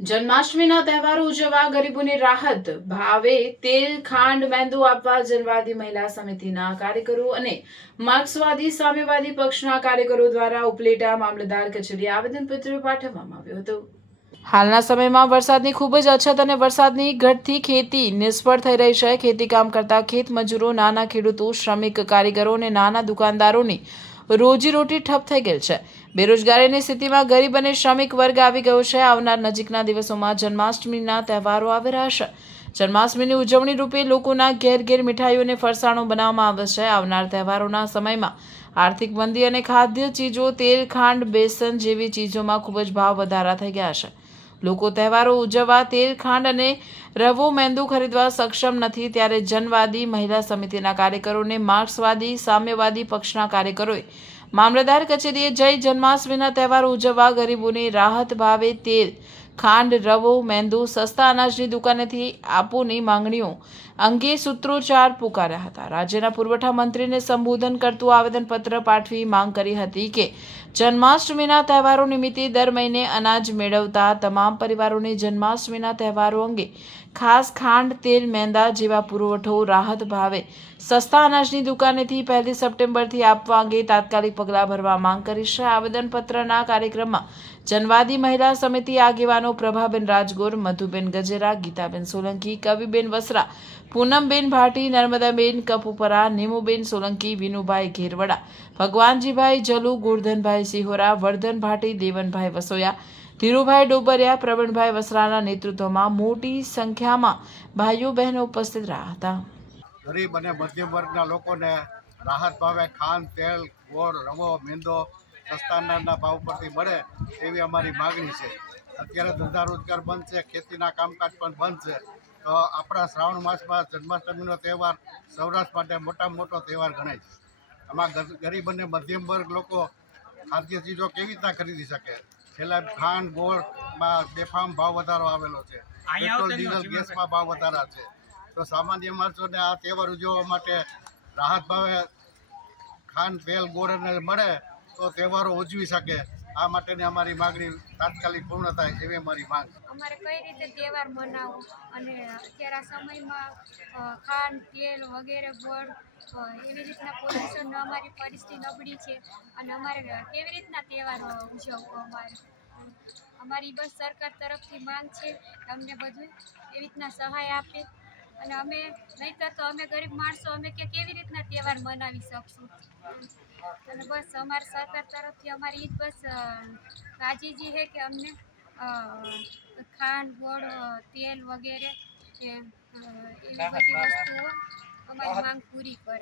જન્માષ્ટમીના તહેવારો ઉજવવા ગરીબોને રાહત ભાવે તેલ ખાંડ મેંદુ આપવા જનવાદી મહિલા સમિતિના કાર્યકરો અને માર્ક્સવાદી સામ્યવાદી પક્ષના કાર્યકરો દ્વારા ઉપલેટા મામલતદાર કચેરીએ આવેદનપત્ર પાઠવવામાં આવ્યું હતું। હાલના સમયમાં વરસાદની ખૂબ જ અછત અને વરસાદની ઘટથી ખેતી નિષ્ફળ થઈ રહી છે। ખેતી કામ કરતા ખેત મજૂરો, નાના ખેડૂતો, શ્રમિક કારીગરો અને નાના દુકાનદારોની રોજીરોટી ઠપ થઈ ગઈ છે। બેરોજગારીની સ્થિતિમાં ગરીબ અને શ્રમિક વર્ગ આવી ગયો છે। આવનાર નજીકના દિવસોમાં જન્માષ્ટમીના તહેવારો આવી રહ્યા છે। જન્માષ્ટમીની ઉજવણી રૂપે લોકોના ઘેર ઘેર મીઠાઈઓ અને ફરસાણો બનાવવામાં આવે છે। આવનાર તહેવારોના સમયમાં આર્થિક મંદી અને ખાદ્ય ચીજો, તેલ, ખાંડ, બેસન જેવી ચીજોમાં ખૂબ જ ભાવ વધારા થઈ ગયા છે। લોકો તહેવારો ઉજવવા તેલ, ખાંડ અને રવો, મેંદુ ખરીદવા સક્ષમ નથી। ત્યારે જનવાદી મહિલા સમિતિના કાર્યકરોને માર્ક્સવાદી સામ્યવાદી પક્ષના કાર્યકરોએ મામલતદાર કચેરીએ જઈ જન્માષ્ટમીના તહેવારો ઉજવવા ગરીબોને રાહત ભાવે તેલ, ખાંડ, રવો, મેંદુ સસ્તા અનાજની દુકાનેથી આપોની માંગણીઓ અંગે સૂત્રોચ્ચાર પુકાર્યા હતા। રાજ્યના પુરવઠા મંત્રીને સંબોધન કરતું આવેદનપત્ર પાઠવી માંગ કરી હતી કે જન્માષ્ટમીના તહેવારો નિમિત્તે દર મહિને અનાજ મેળવતા તમામ પરિવારોને જન્માષ્ટમીના તહેવારો અંગે ખાસ ખાંડ, તેલ, મેંદા જેવા પુરવઠો રાહત ભાવે સસ્તા અનાજની દુકાનેથી 1 સપ્ટેમ્બરથી આપવા અંગે તાત્કાલિક પગલાં ભરવા માંગ કરી છે। આવેદનપત્રના કાર્યક્રમમાં જનવાદી મહિલા સમિતિ આગેવાનો પ્રભાબેન રાજગોર, મધુબેન ગજેરા, ગીતાબેન સોલંકી, કવિબેન વસરા, પૂનમબેન ભાટી, નર્મદાબેન કપુપરા, નીમુબેન સોલંકી, વિનુભાઈ ઘેરવડા, ભગવાનજીભાઈ જલુ, ગોરધનભાઈ સિહોરા, વર્ધન ભાટી, દેવનભાઈ વસોયા, ધીરુભાઈ ડોબરિયા, પ્રવીણભાઈ વસરાના નેતૃત્વમાં મોટી સંખ્યામાં ભાઈઓ બહેનો ઉપસ્થિત રહ્યા હતા। ગરીબ અને મધ્યમ વર્ગના લોકોને રાહત ભાવે ખાંડ, તેલ, ગોળ, રવો, મેંદો સસ્તા અનાજના ભાવ પરથી મળે એવી અમારી માગણી છે। અત્યારે ધંધા રોજગાર બંધ છે, ખેતીના કામકાજ પણ બંધ છે, તો આપણા શ્રાવણ માસમાં જન્માષ્ટમીનો તહેવાર સૌરાષ્ટ્ર માટે મોટામાં મોટો તહેવાર ગણાય છે। આમાં ગરીબ અને મધ્યમ વર્ગ લોકો ખાદ્ય ચીજો કેવી રીતના ખરીદી શકે? છેલ્લા ખાંડ, ગોળમાં બેફામ ભાવ વધારો આવેલો છે, પેટ્રોલ, ડીઝલ, ગેસમાં ભાવ વધારા છે। તો સામાન્ય માણસોને આ તહેવાર ઉજવવા માટે રાહત ભાવે ખાંડ, તેલ, ગોળ અને મળે તો તહેવારો ઉજવી શકે। આ માટેની અમારી માગણી તાત્કાલિક પૂર્ણ થાય એવી અમારી માંગ છે। અમારે કઈ રીતે તહેવાર મનાવવો અને અત્યારે આ સમયમાં ખાંડ, તેલ વગેરે ગોળ એવી રીતના પોલ્યુશન અમારી પરિસ્થિતિ નબળી છે અને અમારે કેવી રીતના તહેવારો ઉજવવો? અમારી બસ સરકાર તરફથી માંગ છે કે અમને બધું એવી રીતના સહાય આપે અને અમે નહીંતર તો અમે ગરીબ માણસો અમે કેવી રીતના તહેવાર મનાવી શકશું? અને બસ અમારી સરકાર તરફથી અમારી ઈ જ બસ રાજીજી છે કે અમને ખાંડ, ગોળ, તેલ વગેરે એવી બધી વસ્તુઓ અમારી માંગ પૂરી કરે।